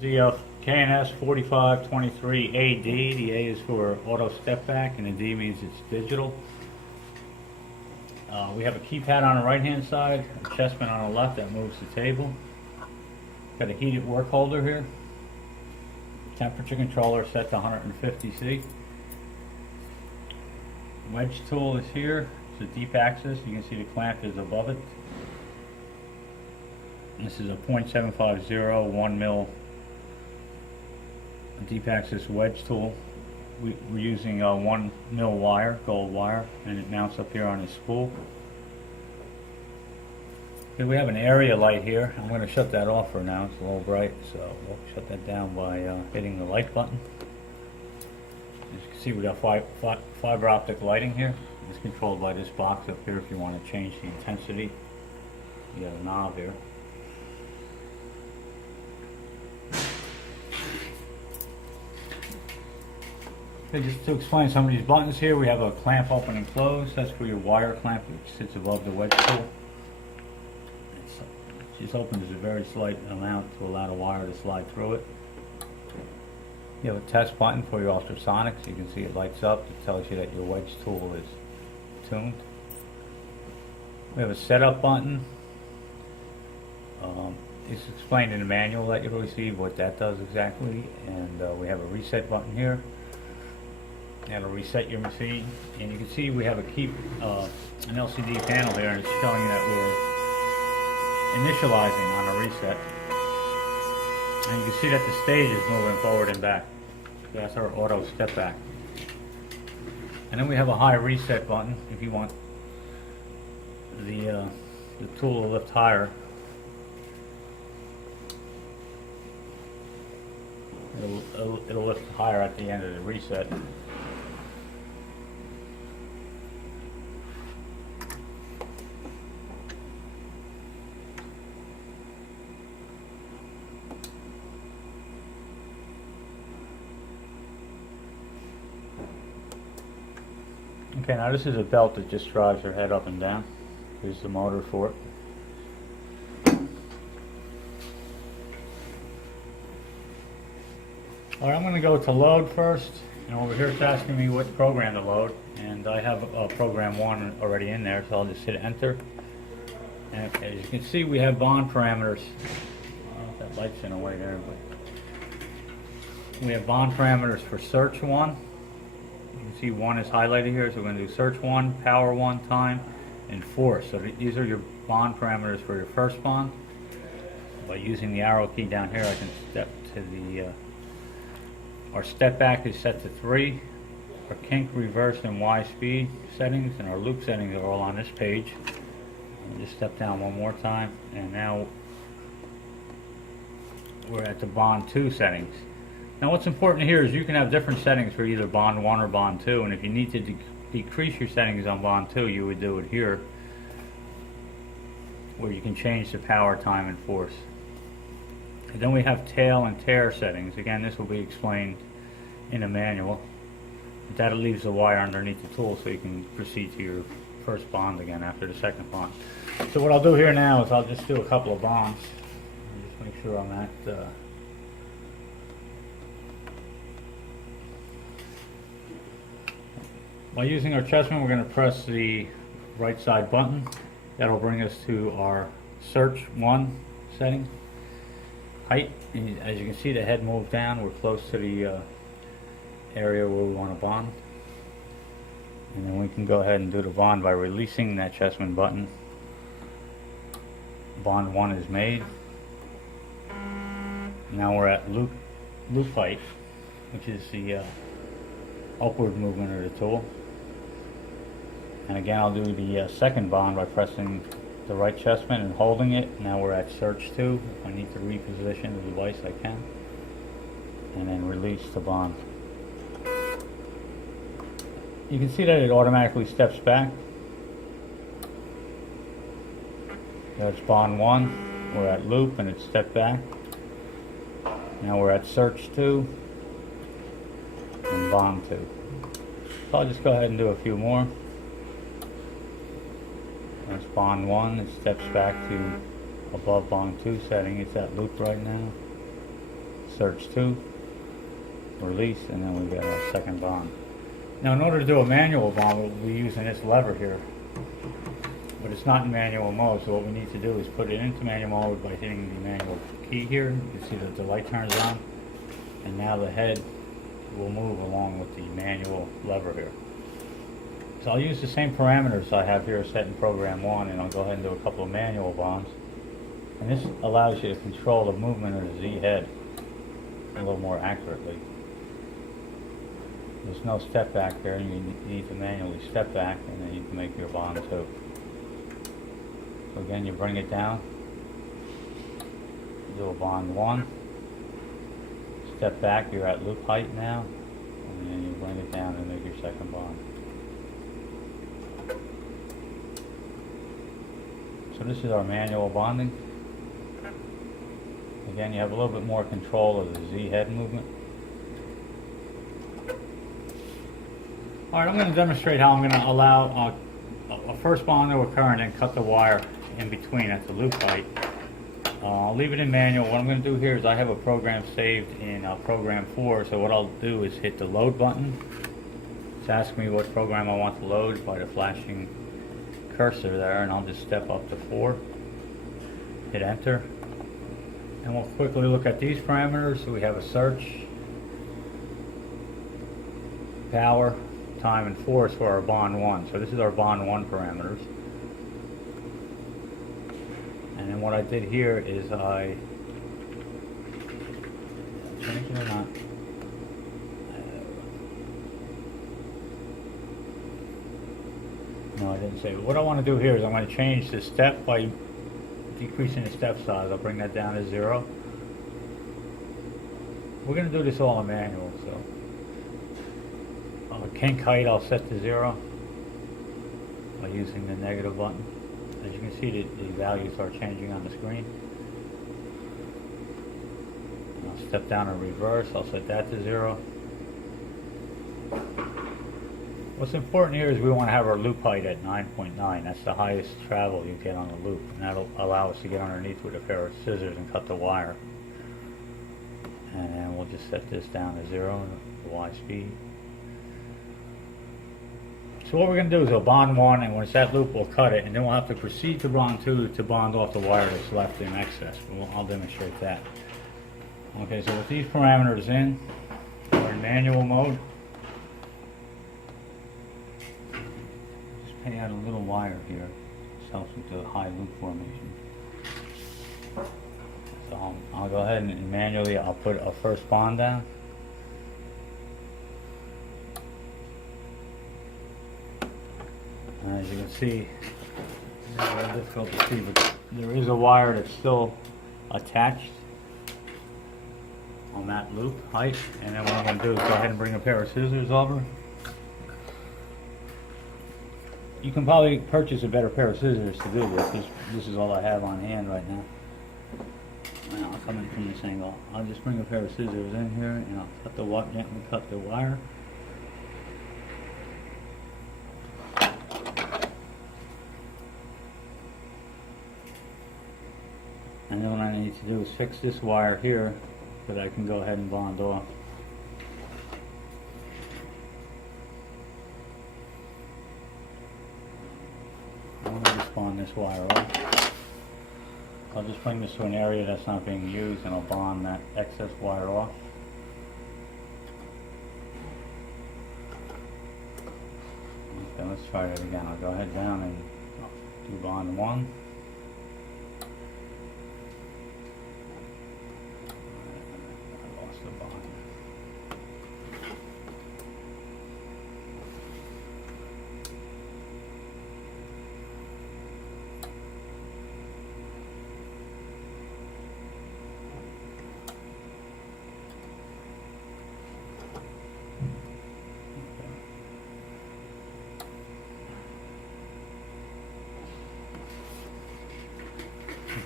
This is the K&S 4523AD. The A is for auto step back and the D means it's digital. We have a keypad on the right hand side, a chessman on the left that moves the table. Got a heated work holder here. Temperature controller set to 150°C. Wedge tool is here. It's a deep axis. You can see the clamp is above it. This is a .750 1 mil deep axis wedge tool. We're using a 1 mil wire, gold wire, and it mounts up here on a spool. Okay, we have an area light here. I'm going to shut that off for now. It's a little bright, so we'll shut that down by hitting the light button. As you can see, we got fiber optic lighting here. It's controlled by this box up here if you want to change the intensity. You got a knob here. Okay, just to explain some of these buttons here, we have a clamp open and close. That's for your wire clamp, which sits above the wedge tool. It just opens a very slight amount to allow the wire to slide through it. You have a test button for your ultrasonics. You can see it lights up. It tells you that your wedge tool is tuned. We have a setup button. It's explained in the manual that you'll receive what that does exactly. And we have a reset button here. That'll reset your machine. And you can see we have an LCD panel there, and it's showing that we're initializing on a reset. And you can see that the stage is moving forward and back. That's our auto step back. And then we have a high reset button if you want the tool to lift higher. It'll lift higher at the end of the reset. Okay, now this is a belt that just drives your head up and down. Here's the motor for it. Alright, I'm going to go to load first. And over here it's asking me what program to load. And I have program 1 already in there, so I'll just hit enter. And as you can see, we have bond parameters. I don't know if that light's in a way there, but we have bond parameters for search 1. You can see 1 is highlighted here, so we're going to do search 1, power 1, time, and force. So these are your bond parameters for your first bond. By using the arrow key down here, I can step to the our step back is set to 3. Our kink, reverse, and Y speed settings and our loop settings are all on this page. And just step down one more time, and now we're at the bond 2 settings. Now what's important here is you can have different settings for either bond 1 or bond 2, and if you need to decrease your settings on bond 2, you would do it here, where you can change the power, time, and force. And then we have tail and tear settings. Again, this will be explained in a manual. That leaves the wire underneath the tool so you can proceed to your first bond again after the second bond. So what I'll do here now is I'll just do a couple of bonds. Just make sure I'm at by using our chessman, we're going to press the right side button. That'll bring us to our search 1 setting. Height, and as you can see, the head moves down. We're close to the area where we want to bond. And then we can go ahead and do the bond by releasing that chessman button. Bond 1 is made. Now we're at loop height, which is the upward movement of the tool. And again, I'll do the second bond by pressing the right chessman and holding it. Now we're at search 2. If I need to reposition the device, I can. And then release the bond. You can see that it automatically steps back. That's bond 1. We're at loop and it stepped back. Now we're at search 2 and bond 2. So I'll just go ahead and do a few more. That's bond 1. It steps back to above bond 2 setting. It's at loop right now. search 2, release, and then we get our second bond. Now in order to do a manual bond, we'll be using this lever here, but it's not in manual mode, so what we need to do is put it into manual mode by hitting the manual key here. You can see that the light turns on, and now the head will move along with the manual lever here. So I'll use the same parameters I have here set in program 1, and I'll go ahead and do a couple of manual bonds. And this allows you to control the movement of the Z head a little more accurately. There's no step back there, and you need to manually step back, and then you can make your bond too. So again, you bring it down, do a bond 1, step back, you're at loop height now, and then you bring it down and make your second bond. So this is our manual bonding. Again, you have a little bit more control of the Z head movement. Alright, I'm going to demonstrate how I'm going to allow a first bond to occur and then cut the wire in between at the loop height. I'll leave it in manual. What I'm going to do here is I have a program saved in program 4, so what I'll do is hit the load button. It's asking me what program I want to load by the flashing cursor there, and I'll just step up to 4, hit enter, and we'll quickly look at these parameters. So we have a search, power, time, and force for our bond 1. So this is our bond 1 parameters. And then what I did here is I change it or not. No, I didn't say. What I want to do here is I'm going to change the step by decreasing the step size. I'll bring that down to 0. We're going to do this all in manual, so kink height I'll set to 0 by using the negative button. As you can see, the values are changing on the screen. And I'll step down and reverse. I'll set that to 0. What's important here is we want to have our loop height at 9.9. That's the highest travel you get on the loop, and that'll allow us to get underneath with a pair of scissors and cut the wire. And then we'll just set this down to 0, the Y speed. So what we're going to do is we'll bond 1, and when it's that loop, we'll cut it, and then we'll have to proceed to bond 2 to bond off the wire that's left in excess. I'll demonstrate that. Okay, so with these parameters in, we're in manual mode. Just pay out a little wire here. This helps with the high loop formation. So I'll go ahead and manually, I'll put a first bond down. As you can see, it's very difficult to see, but there is a wire that's still attached on that loop height. And then what I'm going to do is go ahead and bring a pair of scissors over. You can probably purchase a better pair of scissors to do this. This is all I have on hand right now. And I'll come in from this angle. I'll just bring a pair of scissors in here, and I'll cut gently cut the wire. And then what I need to do is fix this wire here so that I can go ahead and bond off. I'm going to just bond this wire off. I'll just bring this to an area that's not being used, and I'll bond that excess wire off. Okay, let's try it again. I'll go ahead down and do bond 1.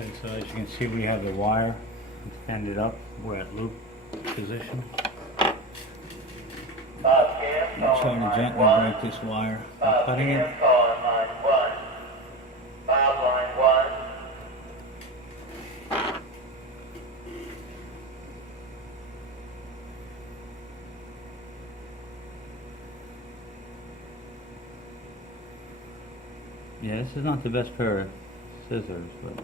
Okay, so as you can see, we have the wire extended up. We're at loop position. I'm trying to gently break this wire by cutting it. Yeah, this is not the best pair of scissors, but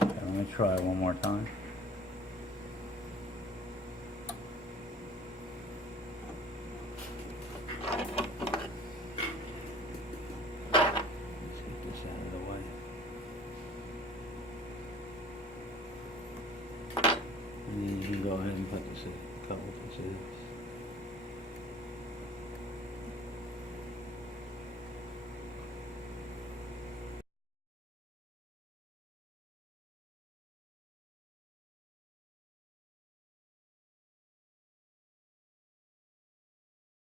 okay, let me try one more time. Let's get this out of the way. And then you can go ahead and put this in a couple of scissors.